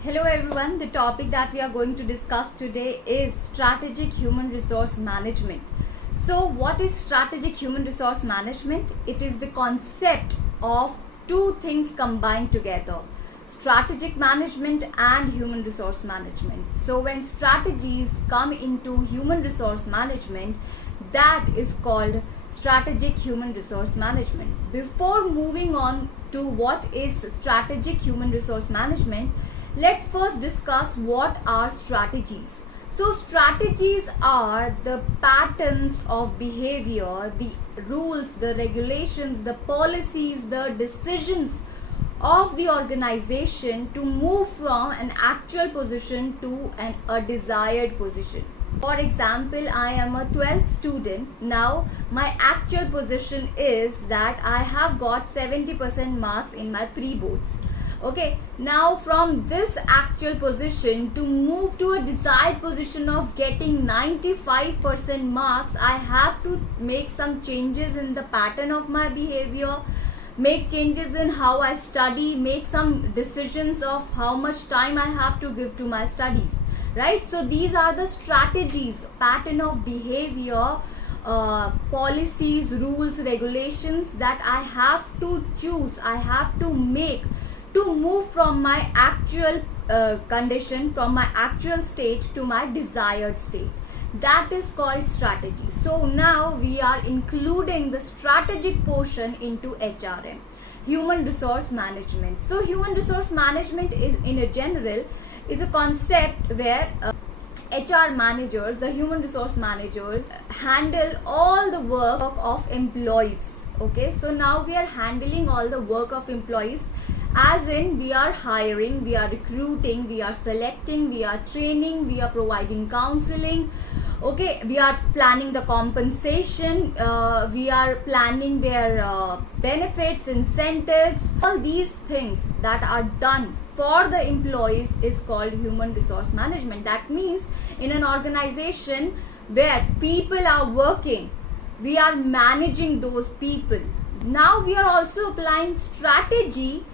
Hello everyone, the topic that we are going to discuss today is strategic human resource management. So what is strategic human resource management? It is the concept of two things combined together, strategic management and human resource management. So when strategies come into human resource management, that is called strategic human resource management. Before moving on to what is strategic human resource management, let's first discuss what are strategies. So strategies are the patterns of behavior, the rules, the regulations, the policies, the decisions of the organization to move from an actual position to a desired position. For example, I am a 12th student. Now my actual position is that I have got 70% marks in my pre-boards. Okay, now from this actual position to move to a desired position of getting 95% marks, I have to make some changes in the pattern of my behavior, make changes in how I study, make some decisions of how much time I have to give to my studies, right? So these are the strategies, pattern of behavior, policies, rules, regulations that I have to choose, I have to make to move from my actual condition, from my actual state to my desired state. That is called strategy. So now we are including the strategic portion into HRM, human resource management. So human resource management is, in a general, is a concept where HR managers, the human resource managers, handle all the work of employees. Okay, so now we are handling all the work of employees, as in we are hiring, we are recruiting, we are selecting, we are training, we are providing counseling. Okay, we are planning the compensation, we are planning their benefits, incentives. All these things that are done for the employees is called human resource management. That means in an organization where people are working, we are managing those people. Now we are also applying strategy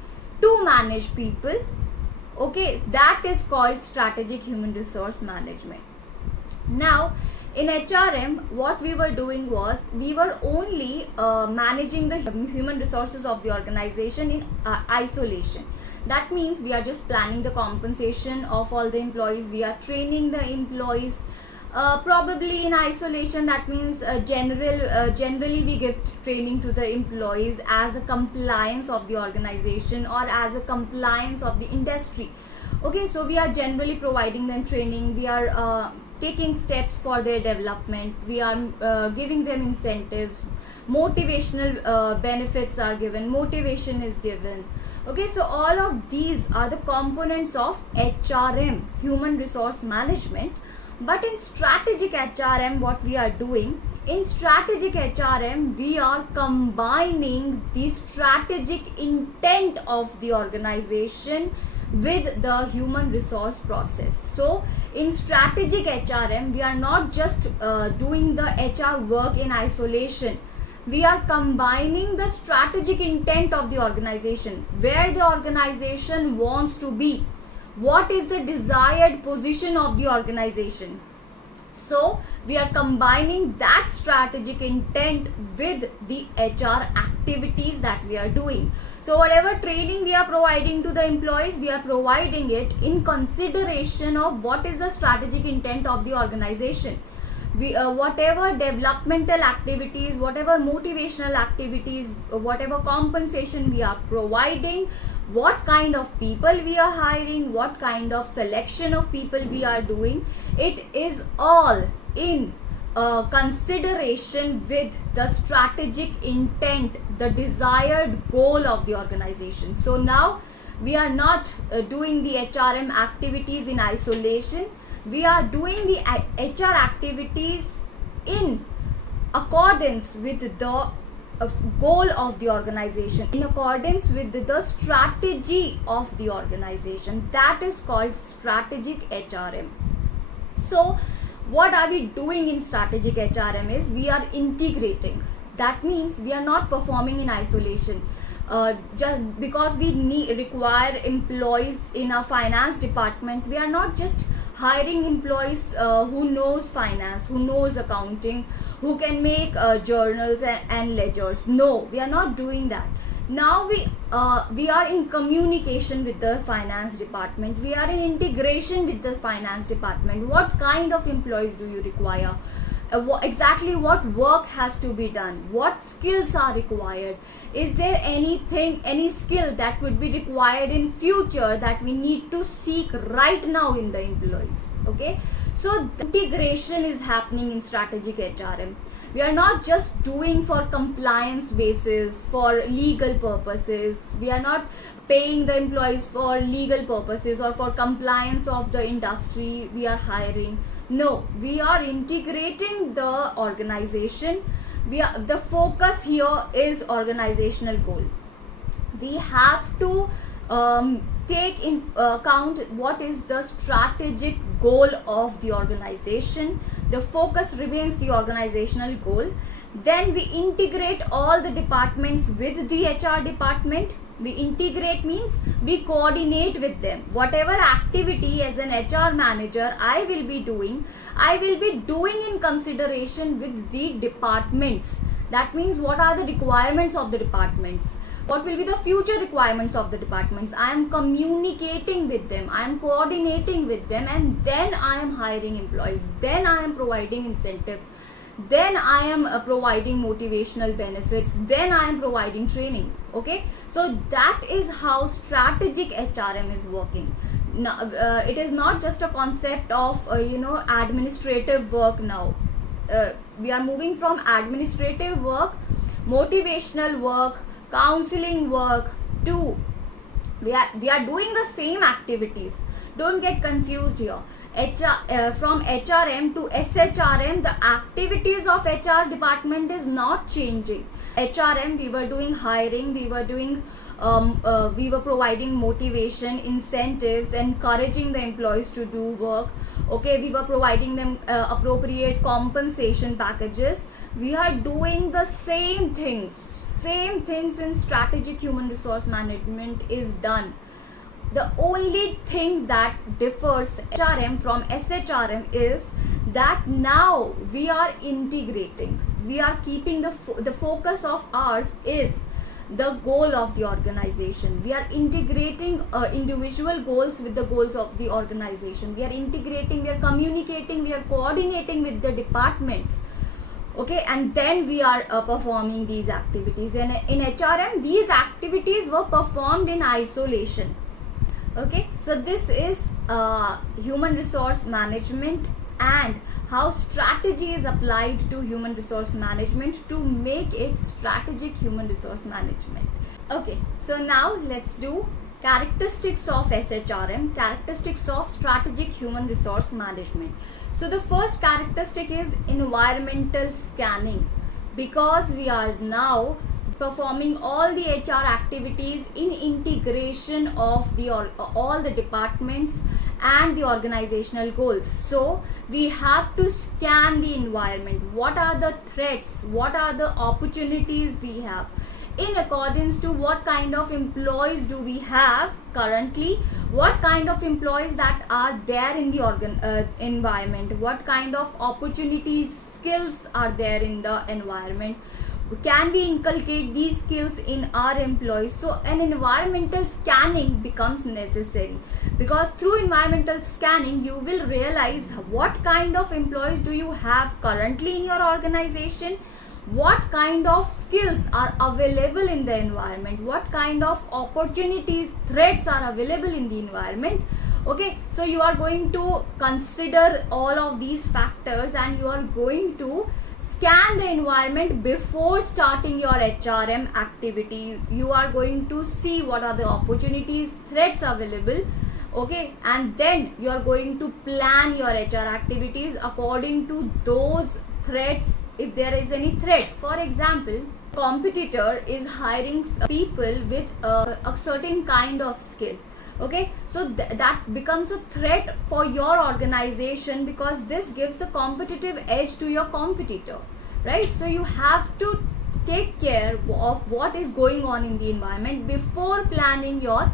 to manage people. Okay, that is called strategic human resource management. Now in HRM, what we were doing was we were only managing the human resources of the organization in isolation. That means we are just planning the compensation of all the employees, we are training the employees, probably in isolation. That means generally we give training to the employees as a compliance of the organization or as a compliance of the industry. Okay, so we are generally providing them training, we are taking steps for their development, we are giving them incentives, motivational benefits are given, motivation is given. Okay, so all of these are the components of HRM, human resource management. But in strategic HRM, what we are doing, in strategic HRM, we are combining the strategic intent of the organization with the human resource process. So in strategic HRM, we are not just doing the HR work in isolation. We are combining the strategic intent of the organization, where the organization wants to be, what is the desired position of the organization. So we are combining that strategic intent with the HR activities that we are doing. So whatever training we are providing to the employees, we are providing it in consideration of what is the strategic intent of the organization. Whatever developmental activities, whatever motivational activities, whatever compensation we are providing, what kind of people we are hiring, what kind of selection of people we are doing, it is all in consideration with the strategic intent, the desired goal of the organization. So now we are not doing the HRM activities in isolation. We are doing the HR activities in accordance with the goal of the organization, in accordance with the strategy of the organization. That is called strategic HRM. So what are we doing in strategic HRM is we are integrating. That means we are not performing in isolation. just because we require employees in our finance department, we are not just hiring employees who knows finance, who knows accounting, who can make journals and ledgers. No, we are not doing that. Now we are in communication with the finance department, we are in integration with the finance department. What kind of employees do you require? Exactly what work has to be done, what skills are required, is there any skill that would be required in future that we need to seek right now in the employees. Okay, so the integration is happening in strategic HRM. We are not just doing for compliance basis, for legal purposes. We are not paying the employees for legal purposes or for compliance of the industry we are hiring. No, we are integrating the organization. The focus here is organizational goal. We have to take in account what is the strategic goal of the organization. The focus remains the organizational goal. Then we integrate all the departments with the HR department. We integrate means we coordinate with them. Whatever activity as an HR manager I will be doing in consideration with the departments. That means what are the requirements of the departments? What will be the future requirements of the departments? I am communicating with them, I am coordinating with them, and then I am hiring employees, then I am providing incentives, then I am providing motivational benefits, then I am providing training. Okay, so that is how strategic HRM is working. Now, it is not just a concept of administrative work now. We are moving from administrative work, motivational work, counseling work to we are doing the same activities. Don't get confused here. From HRM to SHRM, the activities of HR department is not changing. HRM, we were doing hiring, we were providing motivation, incentives, encouraging the employees to do work. Okay, we were providing them appropriate compensation packages. We are doing the same things in strategic human resource management is done. The only thing that differs HRM from SHRM is that now we are integrating. We are keeping the focus of ours is the goal of the organization. We are integrating individual goals with the goals of the organization. We are integrating, we are communicating, we are coordinating with the departments. Okay, and then we are performing these activities. And in HRM, these activities were performed in isolation. Okay, so this is human resource management and how strategy is applied to human resource management to make it strategic human resource management. Okay, so now let's do characteristics of SHRM, characteristics of strategic human resource management. So the first characteristic is environmental scanning, because we are now performing all the HR activities in integration of all the departments and the organizational goals. So we have to scan the environment. What are the threats? What are the opportunities we have? In accordance to what kind of employees do we have currently, what kind of employees that are there in the environment, what kind of opportunities, skills are there in the environment, can we inculcate these skills in our employees? So an environmental scanning becomes necessary, because through environmental scanning you will realize what kind of employees do you have currently in your organization, what kind of skills are available in the environment, what kind of opportunities, threats are available in the environment. Okay, so you are going to consider all of these factors and you are going to scan the environment before starting your HRM activity. You are going to see what are the opportunities, threats available. Okay, and then you are going to plan your HR activities according to those threats. If there is any threat, for example, competitor is hiring people with a certain kind of skill. Okay, so that becomes a threat for your organization, because this gives a competitive edge to your competitor, right? So you have to take care of what is going on in the environment before planning your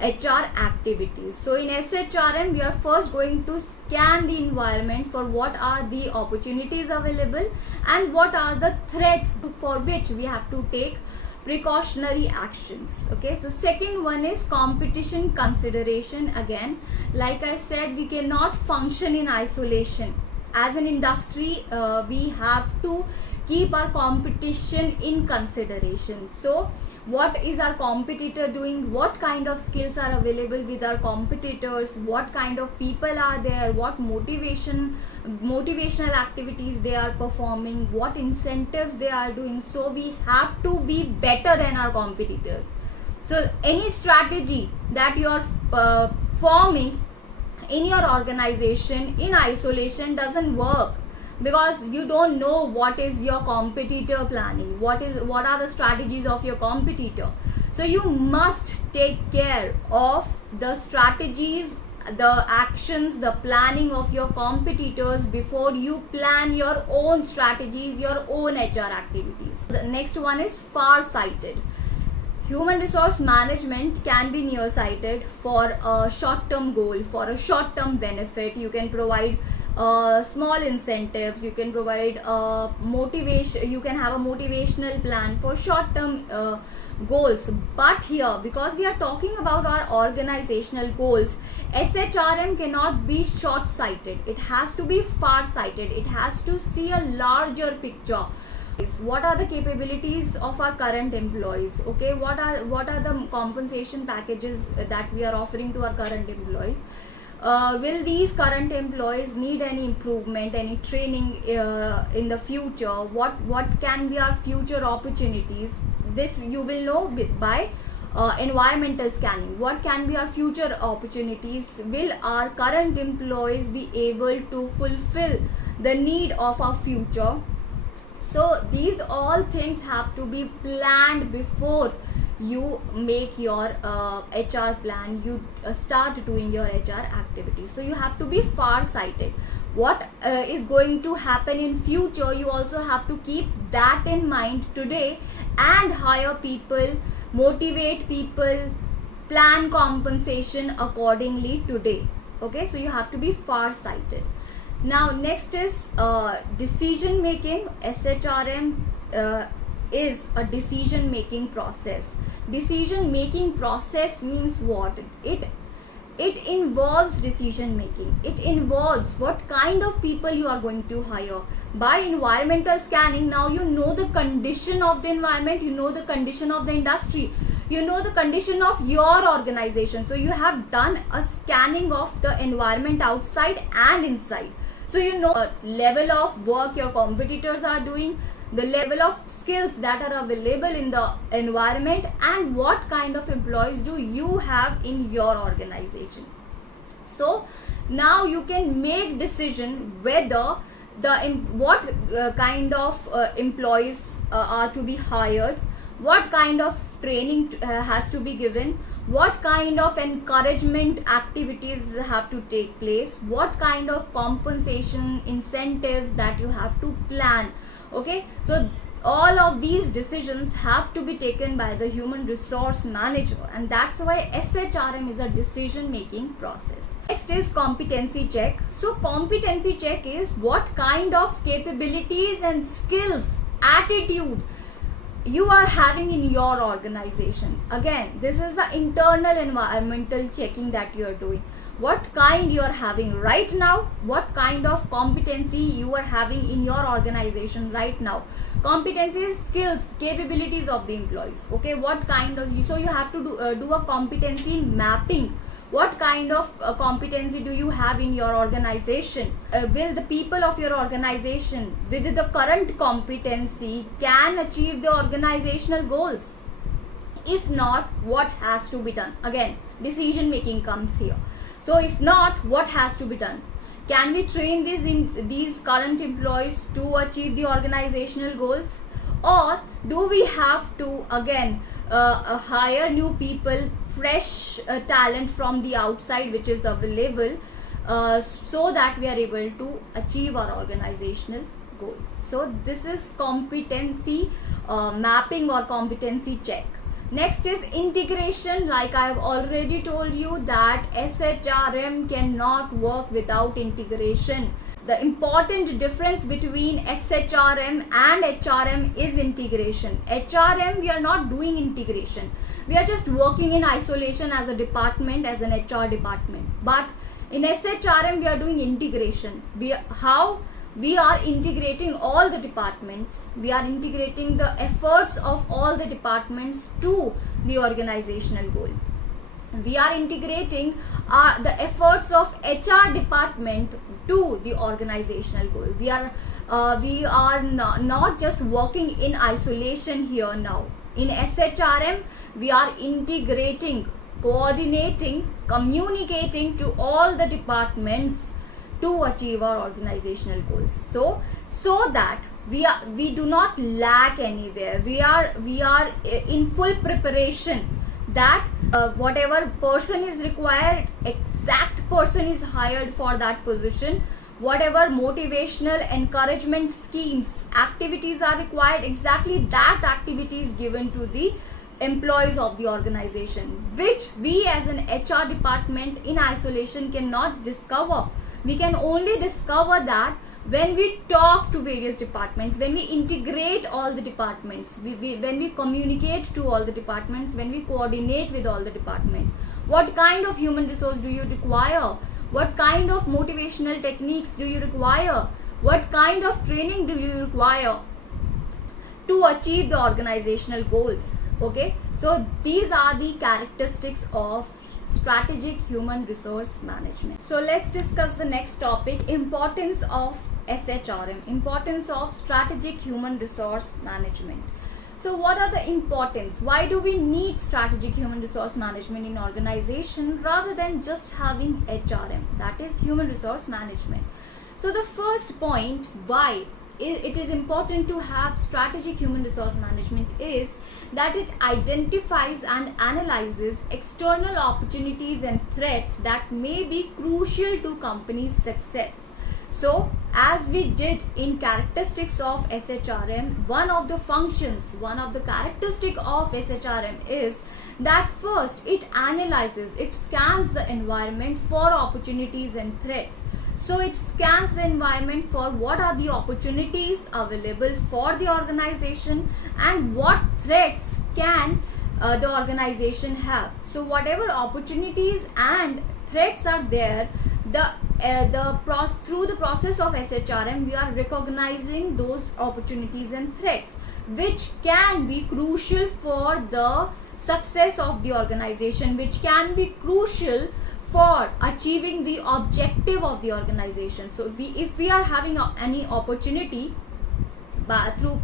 HR activities. So in SHRM, we are first going to scan the environment for what are the opportunities available and what are the threats for which we have to take precautionary actions. Okay, so second one is competition consideration. Again, like I said, we cannot function in isolation. As an industry, we have to keep our competition in consideration. So what is our competitor doing, what kind of skills are available with our competitors, what kind of people are there, what motivational activities they are performing, what incentives they are doing. So we have to be better than our competitors. So any strategy that you are forming in your organization in isolation doesn't work, because you don't know what is your competitor planning, what are the strategies of your competitor. So you must take care of the strategies, the actions, the planning of your competitors before you plan your own strategies, your own HR activities. The next one is far-sighted. Human resource management can be nearsighted for a short-term goal, for a short-term benefit. You can provide small incentives, you can provide motivation, you can have a motivational plan for short-term goals. But here, because we are talking about our organizational goals, SHRM cannot be short-sighted. It has to be far-sighted. It has to see a larger picture. What are the capabilities of our current employees? Okay, what are the compensation packages that we are offering to our current employees? Will these current employees need any improvement, any training in the future? What can be our future opportunities? This you will know by environmental scanning. What can be our future opportunities? Will our current employees be able to fulfill the need of our future? So these all things have to be planned before you make your HR plan, you start doing your HR activities. So you have to be far-sighted. What is going to happen in future, you also have to keep that in mind today and hire people, motivate people, plan compensation accordingly today. Okay, so you have to be far-sighted. Now next is decision making. SHRM is a decision making process. Decision making process means what? It involves decision making. It involves what kind of people you are going to hire. By environmental scanning, now you know the condition of the environment, you know the condition of the industry, you know the condition of your organization. So you have done a scanning of the environment outside and inside. So you know the level of work your competitors are doing, the level of skills that are available in the environment, and what kind of employees do you have in your organization. So now you can make decision whether what kind of employees are to be hired, what kind of training has to be given, what kind of encouragement activities have to take place, what kind of compensation incentives that you have to plan. Okay, so all of these decisions have to be taken by the human resource manager, and that's why SHRM is a decision making process. Next is competency check. So competency check is what kind of capabilities and skills, attitude you are having in your organization. Again, this is the internal environmental checking that you are doing. What kind you are having right now, what kind of competency you are having in your organization right now. Competency is skills, capabilities of the employees. Okay, what kind of, so you have to do a competency mapping. What kind of competency do you have in your organization? Will the people of your organization with the current competency can achieve the organizational goals? If not, what has to be done? Again, decision making comes here. So if not, what has to be done? Can we train these current employees to achieve the organizational goals? Or do we have to again hire new people, fresh talent from the outside which is available, so that we are able to achieve our organizational goal. So this is competency mapping or competency check. Next is integration. Like I have already told you that SHRM cannot work without integration. The important difference between SHRM and HRM is integration. HRM, we are not doing integration. We are just working in isolation as a department, as an HR department. But in SHRM, we are doing integration. How we are integrating all the departments. We are integrating the efforts of all the departments to the organizational goal. We are integrating the efforts of HR department to the organizational goal. We are not just working in isolation here now. In SHRM, we are integrating, coordinating, communicating to all the departments to achieve our organizational goals. So that we do not lack anywhere. We are in full preparation that whatever person is required, exact person is hired for that position. Whatever motivational encouragement schemes, activities are required, exactly that activity is given to the employees of the organization, which we as an HR department in isolation cannot discover. We can only discover that when we talk to various departments, when we integrate all the departments, when we communicate to all the departments, when we coordinate with all the departments. What kind of human resource do you require? What kind of motivational techniques do you require? What kind of training do you require to achieve the organizational goals? Okay, so these are the characteristics of strategic human resource management. So let's discuss the next topic, importance of SHRM, importance of strategic human resource management. So what are the importance? Why do we need strategic human resource management in organization rather than just having HRM, that is human resource management? So the first point why it is important to have strategic human resource management is that it identifies and analyzes external opportunities and threats that may be crucial to company's success. So as we did in characteristics of SHRM, one of the functions, one of the characteristic of SHRM is that first it analyzes, it scans the environment for opportunities and threats. So it scans the environment for what are the opportunities available for the organization and what threats can the organization have. So whatever opportunities and threats are there, through the process of SHRM, we are recognizing those opportunities and threats which can be crucial for the success of the organization, which can be crucial for achieving the objective of the organization. So if we are having any opportunity through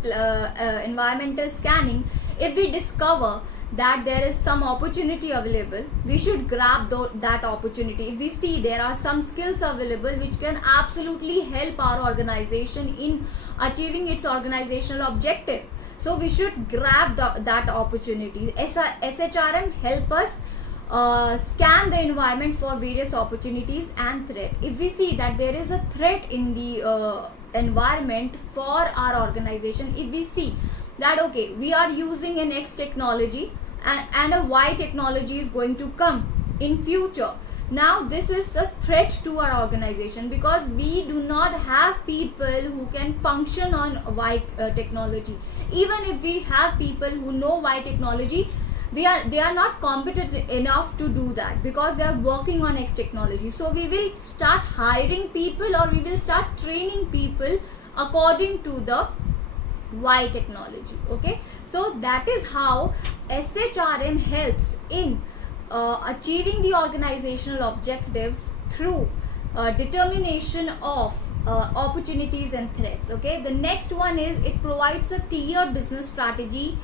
environmental scanning, if we discover that there is some opportunity available, we should grab that opportunity. If we see there are some skills available which can absolutely help our organization in achieving its organizational objective, so we should grab that opportunity. SHRM help us scan the environment for various opportunities and threat. If we see that there is a threat in the environment for our organization, if we see that okay, we are using an X technology and a Y technology is going to come in future. Now this is a threat to our organization because we do not have people who can function on Y technology. Even if we have people who know Y technology, they are not competent enough to do that because they are working on X technology. So we will start hiring people or we will start training people according to the Y technology. Okay, so that is how SHRM helps in achieving the organizational objectives through determination of opportunities and threats. Okay, the next one is it provides a clear business strategy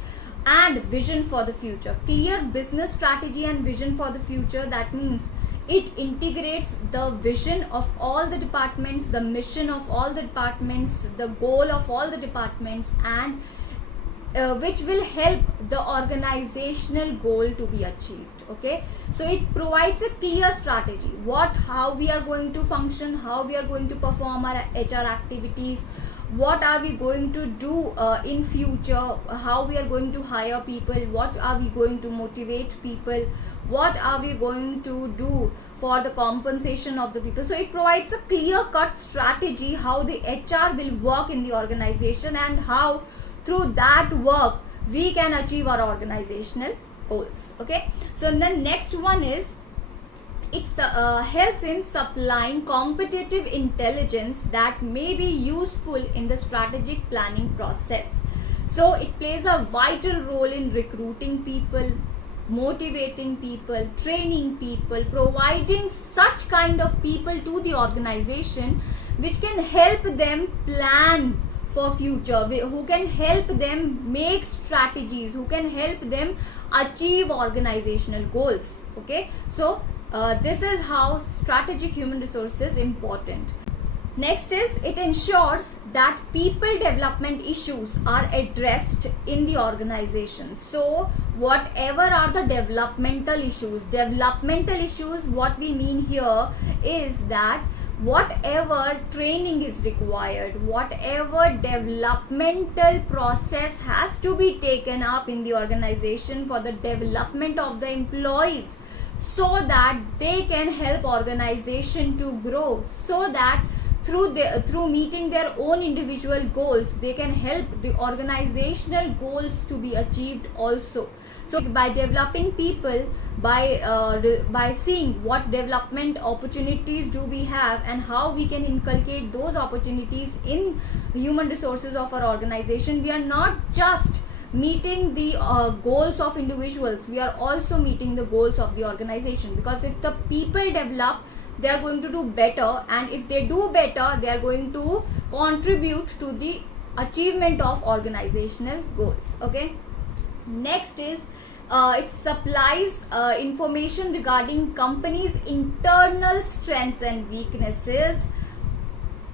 and vision for the future. Clear business strategy and vision for the future, that means it integrates the vision of all the departments, the mission of all the departments, the goal of all the departments, and which will help the organizational goal to be achieved. Okay, so it provides a clear strategy, how we are going to function, how we are going to perform our HR activities, what are we going to do in future, how we are going to hire people, what are we going to motivate people, what are we going to do for the compensation of the people. So it provides a clear cut strategy how the HR will work in the organization, and how through that work we can achieve our organizational goals. Okay, so the next one is it helps in supplying competitive intelligence that may be useful in the strategic planning process. So it plays a vital role in recruiting people, motivating people, training people, providing such kind of people to the organization which can help them plan for future, who can help them make strategies, who can help them achieve organizational goals. Okay, so this is how strategic human resources important. Next is it ensures that people development issues are addressed in the organization. So whatever are the developmental issues, what we mean here is that whatever training is required, whatever developmental process has to be taken up in the organization for the development of the employees, so that they can help organization to grow, so that through meeting their own individual goals they can help the organizational goals to be achieved also. So by developing people, by seeing what development opportunities do we have and how we can inculcate those opportunities in human resources of our organization, we are not just meeting the goals of individuals, we are also meeting the goals of the organization. Because if the people develop, they are going to do better, and if they do better, they are going to contribute to the achievement of organizational goals. Okay, next is it supplies information regarding companies' internal strengths and weaknesses.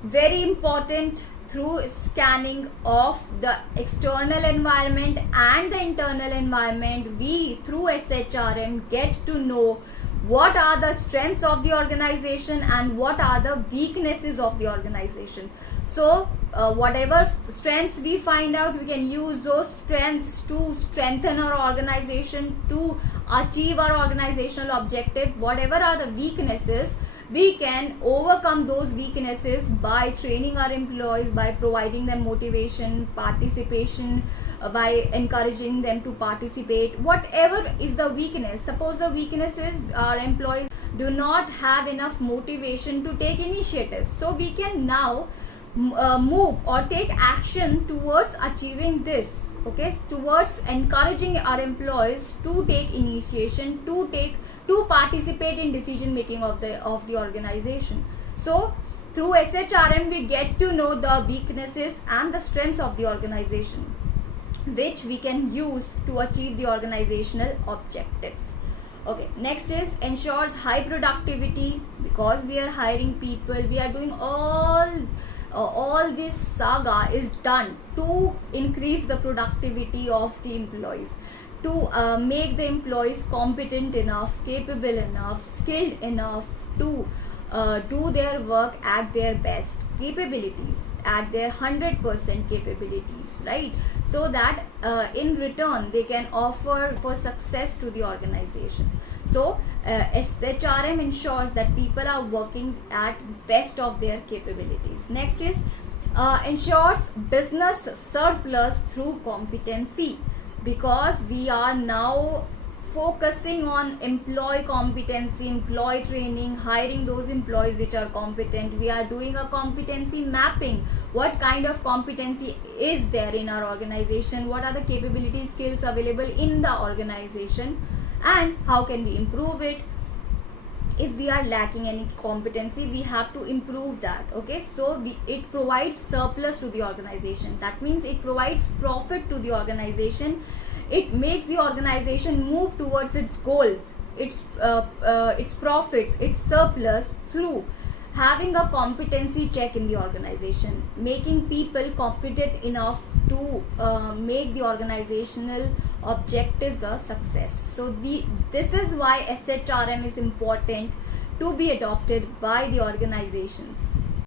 Very important. Through scanning of the external environment and the internal environment, we through SHRM get to know what are the strengths of the organization and what are the weaknesses of the organization. So whatever strengths we find out, we can use those strengths to strengthen our organization, to achieve our organizational objective. Whatever are the weaknesses, we can overcome those weaknesses by training our employees, by providing them motivation, participation, by encouraging them to participate. Whatever is the weakness, suppose the weakness is our employees do not have enough motivation to take initiatives, so we can now move or take action towards achieving this. Okay, towards encouraging our employees to take initiation, to participate in decision making of the organization. So through SHRM we get to know the weaknesses and the strengths of the organization, which we can use to achieve the organizational objectives. Okay, next is ensures high productivity. Because we are hiring people, we are doing all this saga is done to increase the productivity of the employees, to make the employees competent enough, capable enough, skilled enough to do their work at their best capabilities, at their 100% capabilities, right? So that in return they can offer for success to the organization. So SHRM ensures that people are working at best of their capabilities. Next is ensures business surplus through competency. Because we are now focusing on employee competency, employee training, hiring those employees which are competent. We are doing a competency mapping. What kind of competency is there in our organization? What are the capabilities, skills available in the organization, and how can we improve it? If we are lacking any competency, we have to improve that. Okay, so it provides surplus to the organization. That means it provides profit to the organization. It makes the organization move towards its goals, its profits, its surplus, through having a competency check in the organization, making people competent enough to make the organizational objectives a success. So this is why SHRM is important to be adopted by the organizations.